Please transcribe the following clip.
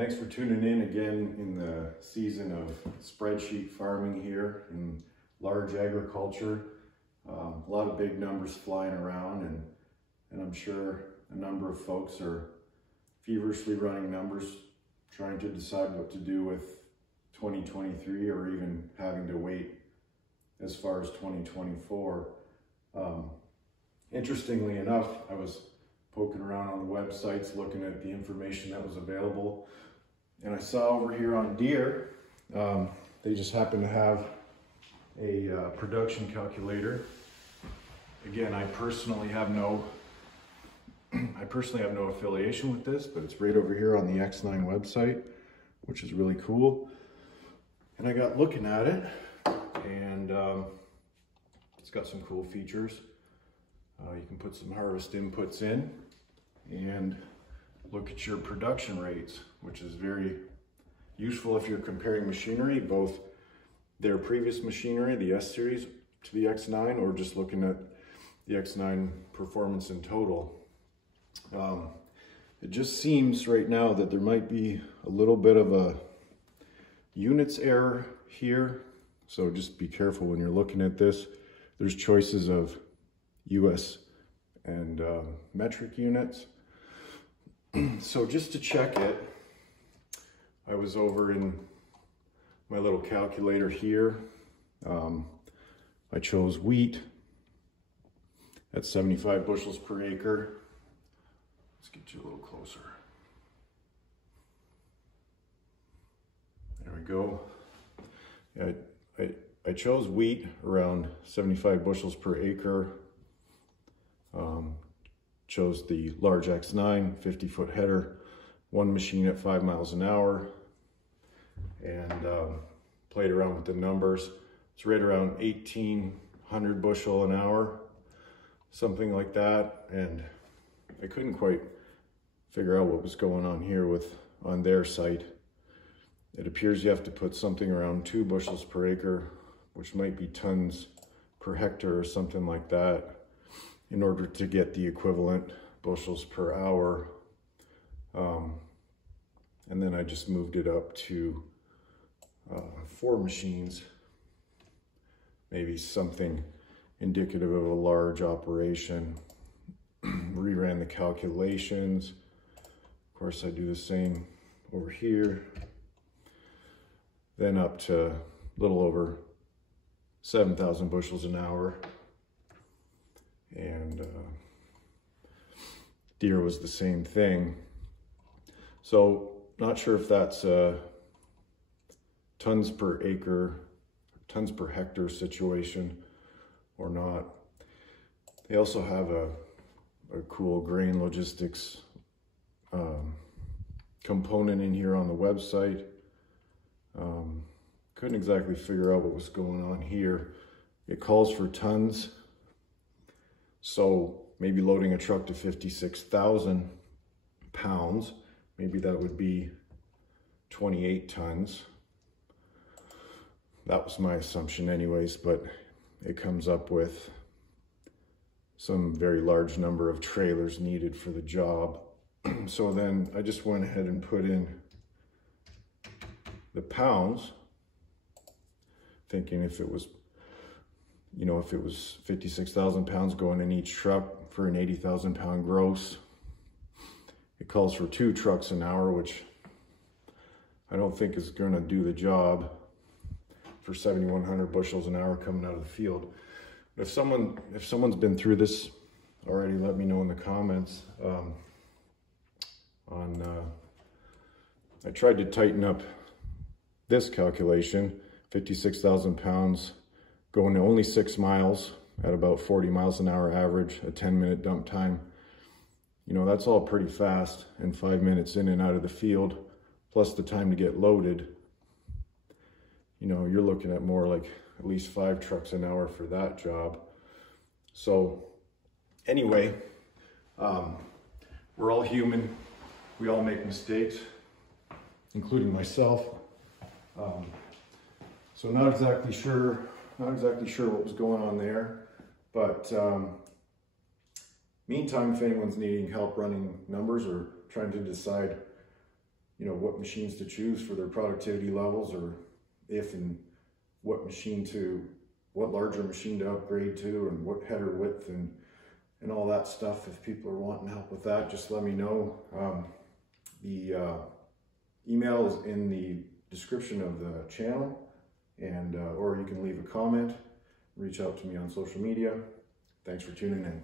Thanks for tuning in again in the season of spreadsheet farming here in large agriculture. A lot of big numbers flying around, and I'm sure a number of folks are feverishly running numbers, trying to decide what to do with 2023 or even having to wait as far as 2024. Interestingly enough, I was poking around on the websites looking at the information that was available, and I saw over here on Deere they just happen to have a production calculator. Again, I personally have no affiliation with this, but it's right over here on the X9 website, which is really cool. And I got looking at it, and it's got some cool features. You can put some harvest inputs in and look at your production rates, which is very useful if you're comparing machinery, both their previous machinery, the S series, to the X9, or just looking at the X9 performance in total. It just seems right now that there might be a little bit of a units error here. So just be careful when you're looking at this. There's choices of US and metric units. So just to check it, I was over in my little calculator here. I chose wheat at 75 bushels per acre. Let's get you a little closer. There we go. I chose wheat around 75 bushels per acre. Chose the large X9 50-foot header, one machine at 5 miles an hour, and played around with the numbers. It's right around 1,800 bushel an hour, something like that, and I couldn't quite figure out what was going on here on their site. It appears you have to put something around 2 bushels per acre, which might be tons per hectare or something like that, in order to get the equivalent bushels per hour. And then I just moved it up to 4 machines, maybe something indicative of a large operation. Reran the calculations. Of course, I do the same over here. Then up to a little over 7,000 bushels an hour. And Deere was the same thing. So not sure if that's a tons per acre, tons per hectare situation or not. They also have a cool grain logistics component in here on the website. Couldn't exactly figure out what was going on here. It calls for tons. So maybe loading a truck to 56,000 pounds, maybe that would be 28 tons. That was my assumption anyways, but it comes up with some very large number of trailers needed for the job. So then I just went ahead and put in the pounds, thinking if it was 56,000 pounds going in each truck for an 80,000 pound gross. It calls for 2 trucks an hour, which I don't think is going to do the job for 7,100 bushels an hour coming out of the field. But if someone's been through this already, let me know in the comments. I tried to tighten up this calculation, 56,000 pounds going to only 6 miles at about 40 miles an hour average, a 10-minute dump time. You know, that's all pretty fast, and 5 minutes in and out of the field, plus the time to get loaded. You know, you're looking at more like at least 5 trucks an hour for that job. So anyway, we're all human. We all make mistakes, including myself. So not exactly sure what was going on there, but meantime, if anyone's needing help running numbers or trying to decide you know, what machines to choose for their productivity levels, or if and what larger machine to upgrade to, and what header width and all that stuff. If people are wanting help with that, just let me know. The email is in the description of the channel, and or you can leave a comment, reach out to me on social media. Thanks for tuning in.